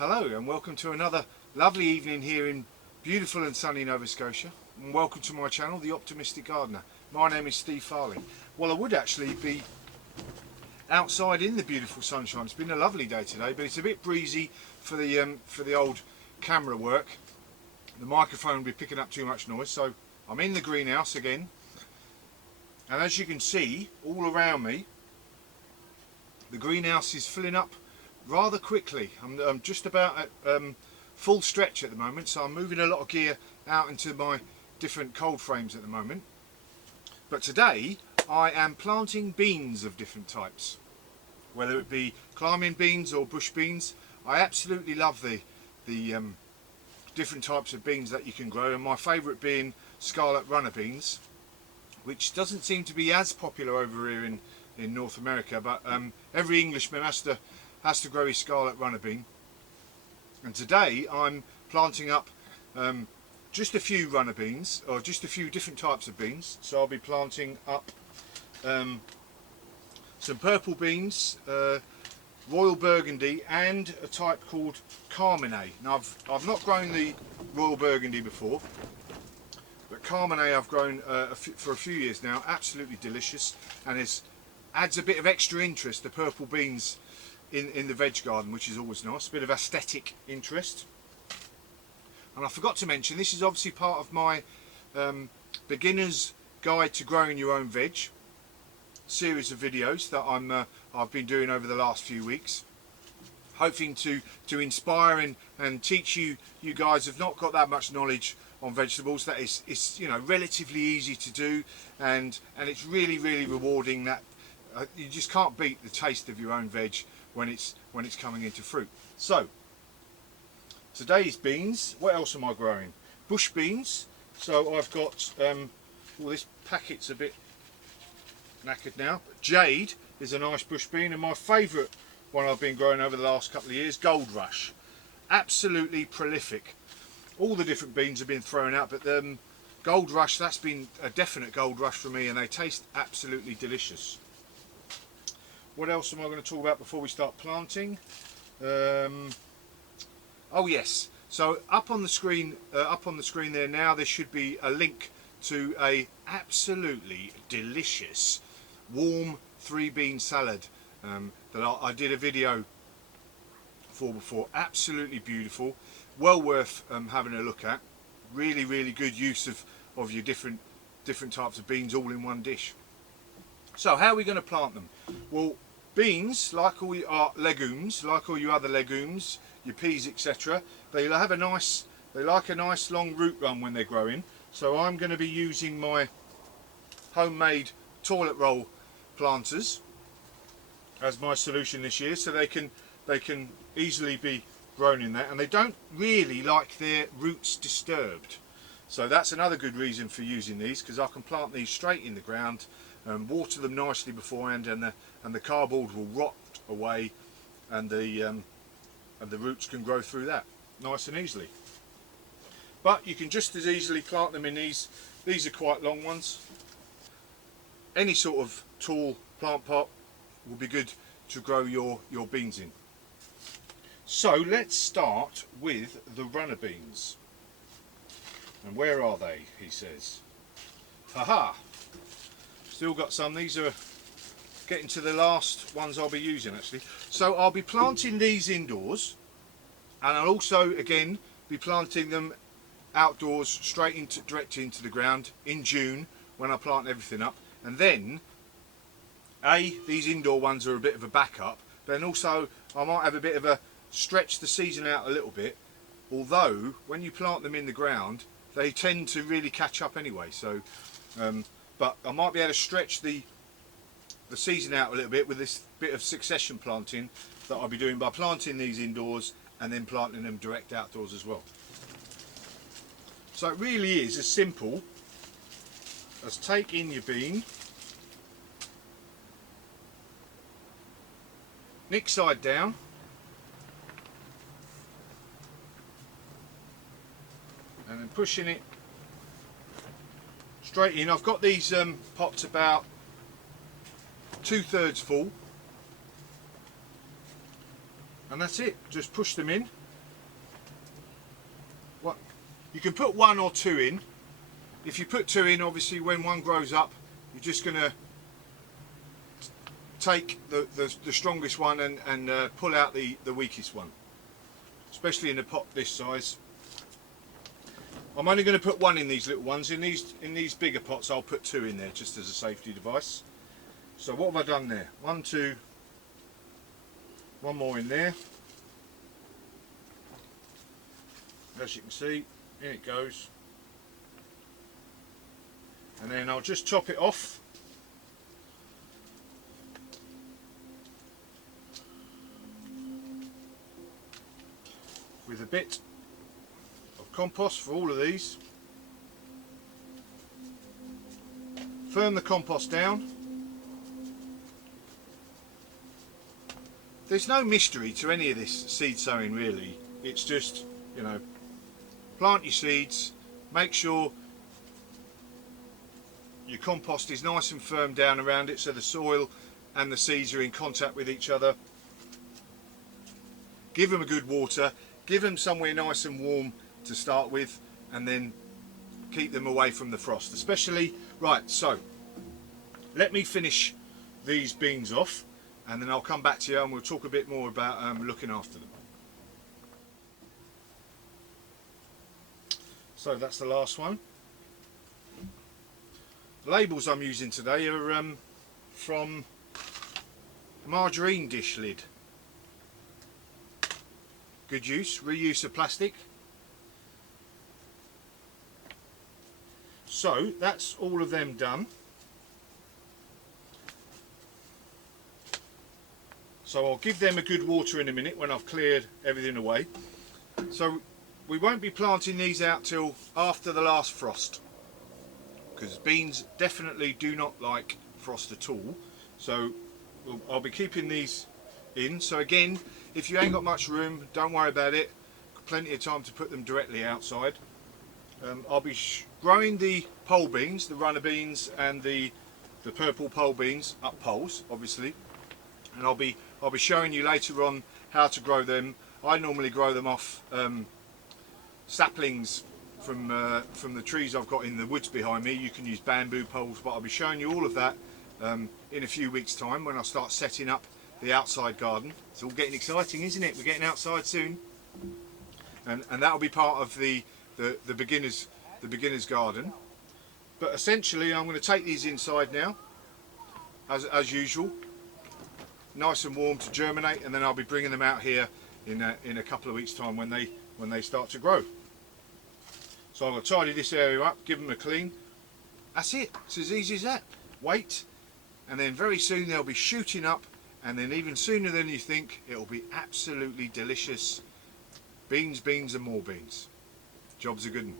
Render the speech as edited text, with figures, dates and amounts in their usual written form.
Hello and welcome to another lovely evening here in beautiful and sunny Nova Scotia, and welcome to my channel, The Optimistic Gardener. My name is Steve Farley. Well, I would actually be outside in the beautiful sunshine. It's been a lovely day today, but it's a bit breezy for the old camera work. The microphone will be picking up too much noise, so I'm in the greenhouse again, and as you can see all around me, the greenhouse is filling up rather quickly. I'm just about at full stretch at the moment, so I'm moving a lot of gear out into my different cold frames at the moment. But today I am planting beans of different types, whether it be climbing beans or bush beans. I absolutely love the different types of beans that you can grow, and my favourite being scarlet runner beans, which doesn't seem to be as popular over here in North America, but every Englishman has to grow his scarlet runner bean. And today I'm planting up just a few runner beans, or just a few different types of beans. So I'll be planting up some purple beans, Royal Burgundy, and a type called Carmenet. Now I've not grown the Royal Burgundy before, but Carmenet I've grown for a few years now. Absolutely delicious, and it adds a bit of extra interest, the purple beans in the veg garden, which is always nice, a bit of aesthetic interest. And I forgot to mention, this is obviously part of my beginner's guide to growing your own veg series of videos that I've been doing over the last few weeks, hoping to inspire and teach you guys who've not got that much knowledge on vegetables, that it's you know, relatively easy to do, and it's really rewarding. That you just can't beat the taste of your own veg when it's coming into fruit. So today's beans, what else am I growing? Bush beans. So I've got well, this packet's a bit knackered now, but Jade is a nice bush bean, and my favourite one I've been growing over the last couple of years, Gold Rush. Absolutely prolific. All the different beans have been thrown out, but Gold Rush, that's been a definite Gold Rush for me, and they taste absolutely delicious. What else am I going to talk about before we start planting? Oh yes, so up on the screen there now, there should be a link to a absolutely delicious warm 3-bean salad that I did a video for before. Absolutely beautiful, well worth having a look at. Really good use of your different types of beans all in one dish. So how are we going to plant them? Well, beans, like all your legumes, like all your other legumes, your peas, etc., they like a nice long root run when they're growing. So I'm going to be using my homemade toilet roll planters as my solution this year, so they can easily be grown in that, and they don't really like their roots disturbed. So that's another good reason for using these, because I can plant these straight in the ground and water them nicely beforehand, and the cardboard will rot away, and the roots can grow through that nice and easily. But you can just as easily plant them in these. These are quite long ones. Any sort of tall plant pot will be good to grow your beans in. So let's start with the runner beans. And where are they, he says. Haha! Still got some. These are getting to the last ones I'll be using actually. So I'll be planting these indoors, and I'll also again be planting them outdoors, directly into the ground in June when I plant everything up. And then these indoor ones are a bit of a backup, but then also I might have a bit of a stretch the season out a little bit, although when you plant them in the ground they tend to really catch up anyway. So but I might be able to stretch the season out a little bit with this bit of succession planting that I'll be doing by planting these indoors and then planting them direct outdoors as well. So it really is as simple as take in your bean, nick side down, and then pushing it straight in. I've got these pots about 2/3 full, and that's it. Just push them in You can put 1 or 2 in. If you put 2 in, obviously when one grows up, you're just going to take the strongest one and pull out the weakest one, especially in a pot this size. I'm only going to put 1 in these little ones. In these bigger pots I'll put 2 in there just as a safety device. So what have I done there? 1, 2, 1 more in there. As you can see, in it goes. And then I'll just top it off. With a bit of compost for all of these. Firm the compost down. There's no mystery to any of this seed sowing really. It's just, you know, plant your seeds, make sure your compost is nice and firm down around it so the soil and the seeds are in contact with each other. Give them a good water, give them somewhere nice and warm to start with, and then keep them away from the frost especially. Right, so let me finish these beans off and then I'll come back to you and we'll talk a bit more about looking after them. So that's the last one. The labels I'm using today are from margarine dish lid. Good use, reuse of plastic. So that's all of them done. So I'll give them a good water in a minute when I've cleared everything away. So we won't be planting these out till after the last frost, because beans definitely do not like frost at all. So I'll be keeping these in. So again, if you ain't got much room, don't worry about it. Plenty of time to put them directly outside. I'll be growing the pole beans, the runner beans and the purple pole beans up poles, obviously. And I'll be showing you later on how to grow them. I normally grow them off saplings from the trees I've got in the woods behind me. You can use bamboo poles, but I'll be showing you all of that in a few weeks' time when I start setting up the outside garden. It's all getting exciting, isn't it? We're getting outside soon, and that'll be part of the beginners garden. But essentially, I'm going to take these inside now, as usual, nice and warm to germinate, and then I'll be bringing them out here in a couple of weeks' time when they start to grow. So I'm going to tidy this area up, give them a clean. That's it. It's as easy as that. Wait, and then very soon they'll be shooting up, and then even sooner than you think, it'll be absolutely delicious. Beans, beans and more beans. Job's a good one.